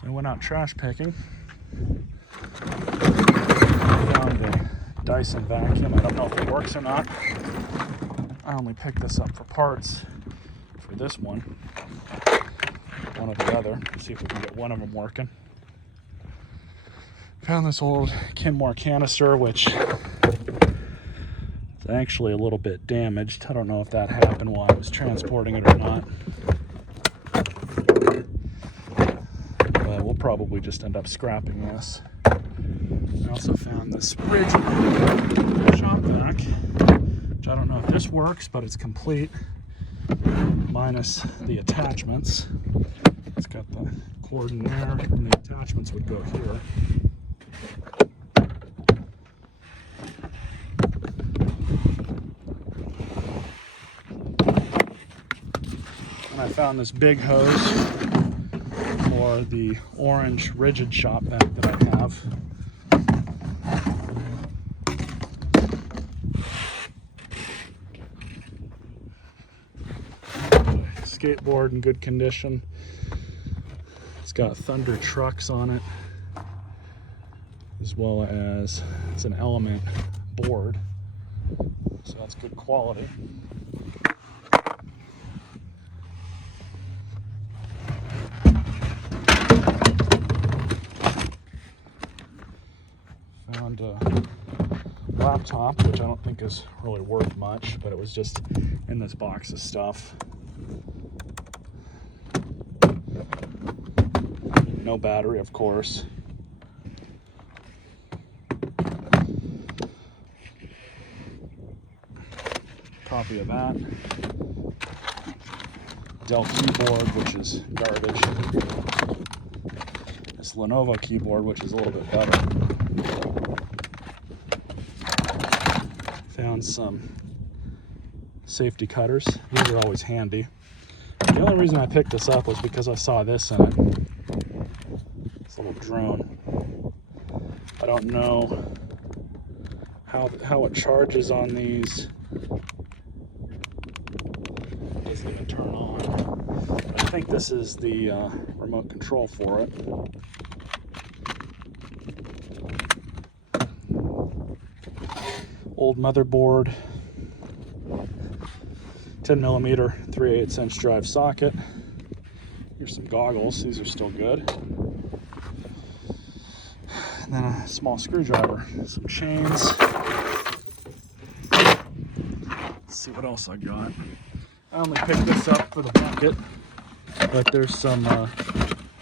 So I went out trash picking. Found a Dyson Vacuum. I don't know if it works or not. I only picked this up for parts for this one or the other. See if we can get one of them working. Found this old Kenmore canister, which is actually a little bit damaged. I don't know if that happened while I was transporting it or not. But we'll probably just end up scrapping this. I also found this rigid shop vac, which I don't know if this works, but it's complete, minus the attachments. It's got the cord in there, and the attachments would go here. And I found this big hose for the orange rigid shop vac that I have. Skateboard in good condition. It's got Thunder trucks on it, as well as it's an Element board, so that's good quality. Found a laptop, which I don't think is really worth much, but it was just in this box of stuff. No battery, of course. Copy of that. Dell keyboard, which is garbage. This Lenovo keyboard, which is a little bit better. Found some safety cutters. These are always handy. The only reason I picked this up was because I saw this in it. This little drone. I don't know how it charges on these. It doesn't even turn on. But I think this is the remote control for it. Old motherboard. 10mm 3/8 inch drive socket. Here's some goggles. These are still good. And then a small screwdriver. Some chains. Let's see what else I got. I only picked this up for the bucket, but there's some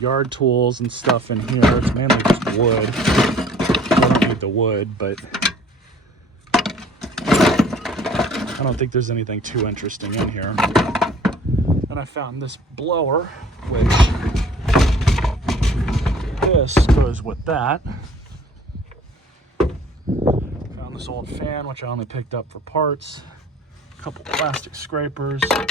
yard tools and stuff in here. It's mainly just wood. I don't need the wood, but I don't think there's anything too interesting in here. And I found this blower, which this goes with that. Found this old fan, which I only picked up for parts. A couple plastic scrapers. An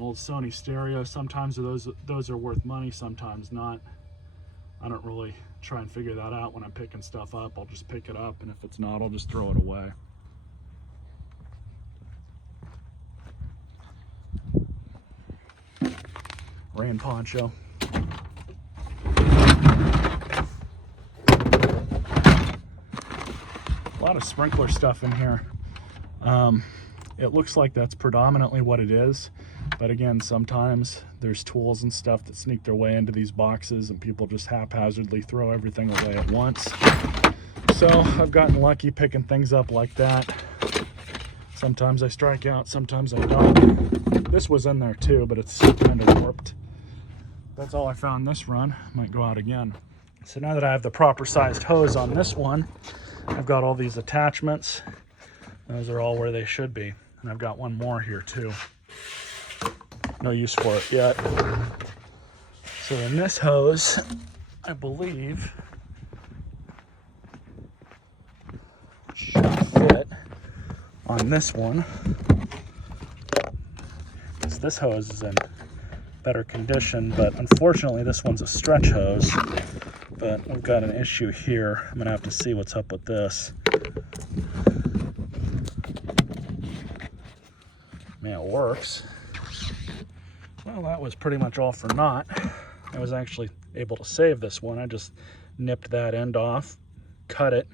old Sony stereo. Sometimes those are worth money, sometimes not. I don't really try and figure that out when I'm picking stuff up. I'll just pick it up, and if it's not, I'll just throw it away. Rain poncho. A lot of sprinkler stuff in here. It looks like that's predominantly what it is, but again, sometimes there's tools and stuff that sneak their way into these boxes and people just haphazardly throw everything away at once. So I've gotten lucky picking things up like that. Sometimes I strike out, sometimes I don't. This was in there too, but it's kind of warped. That's all I found this run. Might go out again. So now that I have the proper sized hose on this one, I've got all these attachments. Those are all where they should be. And I've got one more here too. No use for it yet. So then this hose, I believe, should fit on this one. Because this hose is in better condition, but unfortunately this one's a stretch hose. But we've got an issue here. I'm gonna have to see what's up with this. Man, it works. Well, that was pretty much all for naught. I was actually able to save this one. I just nipped that end off, cut it,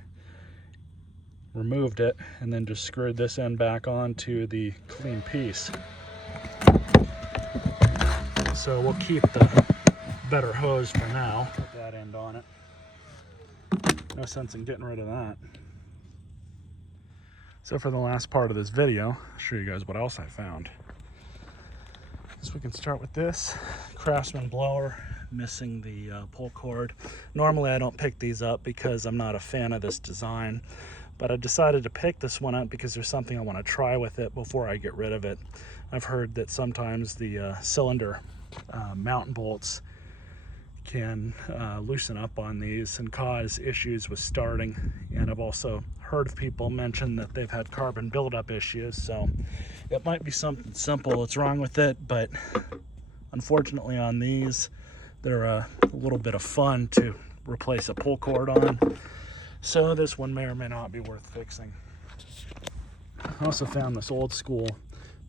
removed it, and then just screwed this end back onto the clean piece. So we'll keep the better hose for now. Put that end on it. No sense in getting rid of that. So for the last part of this video, I'll show you guys what else I found. So we can start with this Craftsman Blower, missing the pull cord. Normally I don't pick these up because I'm not a fan of this design, but I decided to pick this one up because there's something I want to try with it before I get rid of it. I've heard that sometimes the cylinder mountain bolts can loosen up on these and cause issues with starting, and I've also heard of people mention that they've had carbon buildup issues, so it might be something simple that's wrong with it, but unfortunately on these they're a little bit of fun to replace a pull cord on, so this one may or may not be worth fixing. I also found this old school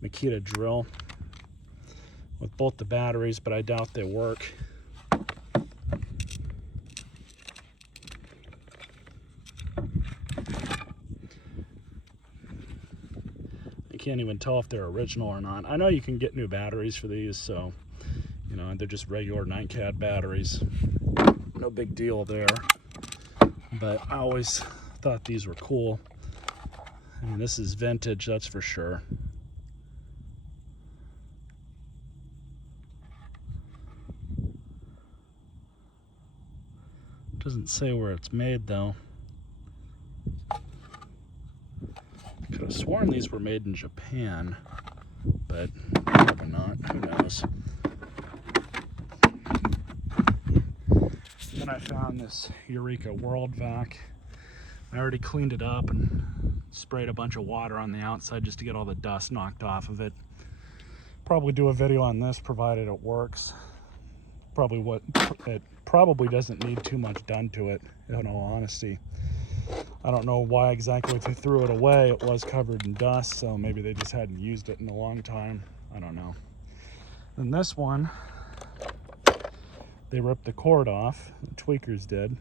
Makita drill with both the batteries, but I doubt they work. Can't even tell if they're original or not. I know you can get new batteries for these, so you know, they're just regular 9CAD batteries, no big deal there, but I always thought these were cool. I mean, this is vintage, that's for sure. Doesn't say where it's made though. Could have sworn these were made in Japan, but probably not. Who knows? Then I found this Eureka World Vac. I already cleaned it up and sprayed a bunch of water on the outside just to get all the dust knocked off of it. Probably do a video on this provided it works. It probably doesn't need too much done to it, in all honesty. I don't know why exactly if they threw it away. It was covered in dust, so maybe they just hadn't used it in a long time. I don't know. And this one, they ripped the cord off. The tweakers did.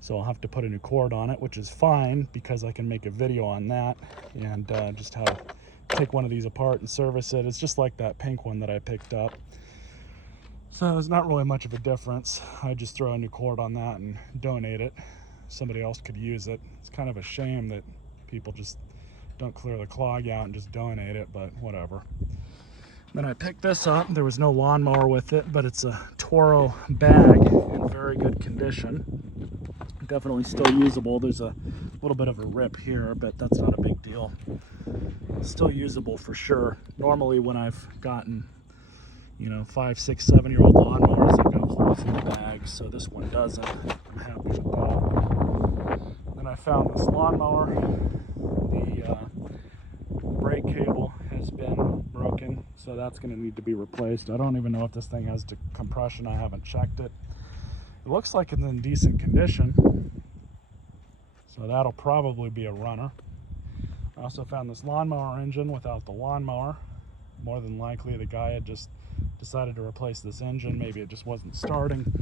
So I'll have to put a new cord on it, which is fine because I can make a video on that and just how to take one of these apart and service it. It's just like that pink one that I picked up. So it's not really much of a difference. I just throw a new cord on that and donate it. Somebody else could use it. It's kind of a shame that people just don't clear the clog out and just donate it, but whatever. Then I picked this up. There was no lawnmower with it, but it's a Toro Bag in very good condition. Definitely still usable. There's a little bit of a rip here, but that's not a big deal. Still usable for sure. Normally when I've gotten, you know, 5, 6, 7-year-old lawnmowers, they've got holes in the bag, so this one doesn't. I'm happy with that. Then I found this lawnmower. The brake cable has been broken, so that's going to need to be replaced. I don't even know if this thing has compression. I haven't checked it. It looks like it's in decent condition, so that'll probably be a runner. I also found this lawnmower engine without the lawnmower. More than likely the guy had just decided to replace this engine. Maybe it just wasn't starting.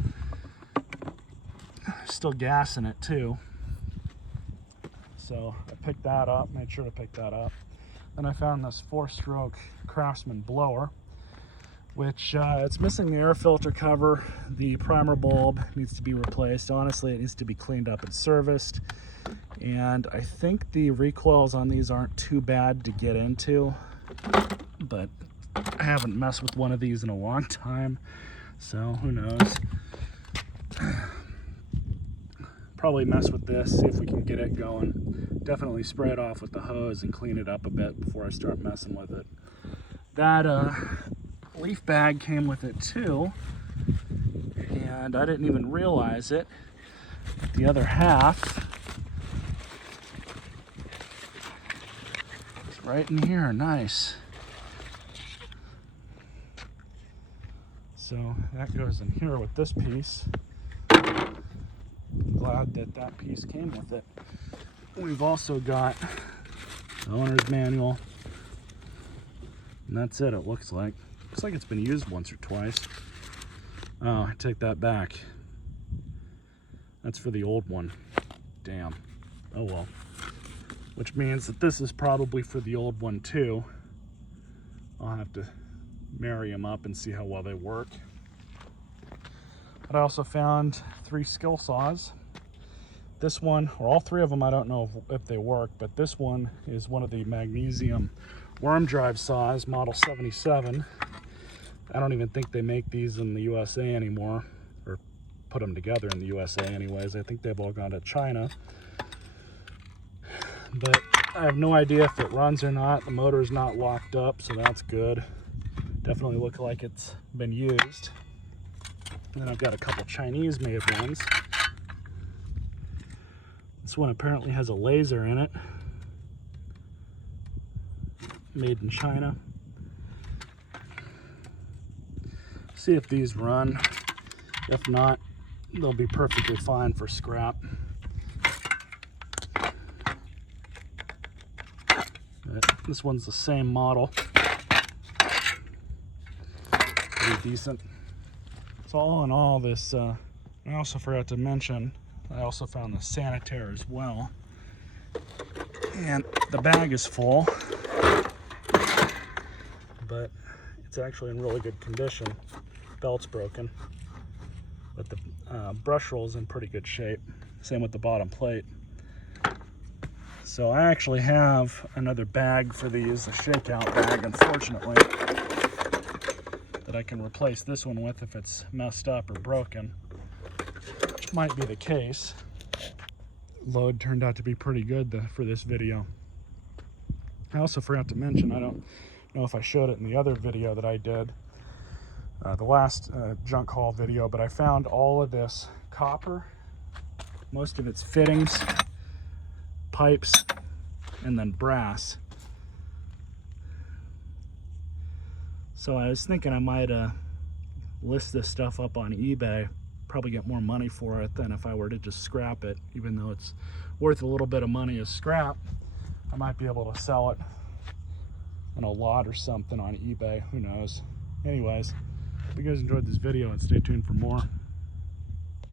Still gas in it too. So I picked that up, made sure to pick that up. Then I found this 4-stroke Craftsman Blower, which it's missing the air filter cover. The primer bulb needs to be replaced. Honestly, it needs to be cleaned up and serviced. And I think the recoils on these aren't too bad to get into, but I haven't messed with one of these in a long time, so who knows. Probably mess with this, see if we can get it going. Definitely spray it off with the hose and clean it up a bit before I start messing with it. That leaf bag came with it too, and I didn't even realize it. The other half is right in here. Nice. So that goes in here with this piece. I'm glad that that piece came with it. We've also got the owner's manual, and that's it. It looks like it's been used once or twice. Oh, I take that back. That's for the old one. Damn. Oh well. Which means that this is probably for the old one too. I'll have to marry them up and see how well they work. But I also found 3 skill saws. This one, or all 3 of them, I don't know if they work, but this one is one of the magnesium worm drive saws, model 77. I don't even think they make these in the USA anymore, or put them together in the USA anyways. I think they've all gone to China. But I have no idea if it runs or not. The motor is not locked up, so that's good. Definitely look like it's been used. And then I've got a couple Chinese made ones. This one apparently has a laser in it. Made in China. See if these run. If not, they'll be perfectly fine for scrap. This one's the same model. Pretty decent. So all in all, this, I also forgot to mention, I also found the sanitaire as well. And the bag is full, but it's actually in really good condition. Belt's broken, but the brush roll is in pretty good shape. Same with the bottom plate. So I actually have another bag for these, a shakeout bag, unfortunately, that I can replace this one with if it's messed up or broken, which might be the case. Load turned out to be pretty good for this video. I also forgot to mention, I don't know if I showed it in the other video that I did, the last junk haul video, but I found all of this copper, most of its fittings, pipes, and then brass. So I was thinking I might list this stuff up on eBay, probably get more money for it than if I were to just scrap it. Even though it's worth a little bit of money as scrap, I might be able to sell it on a lot or something on eBay, who knows. Anyways, hope you guys enjoyed this video and stay tuned for more.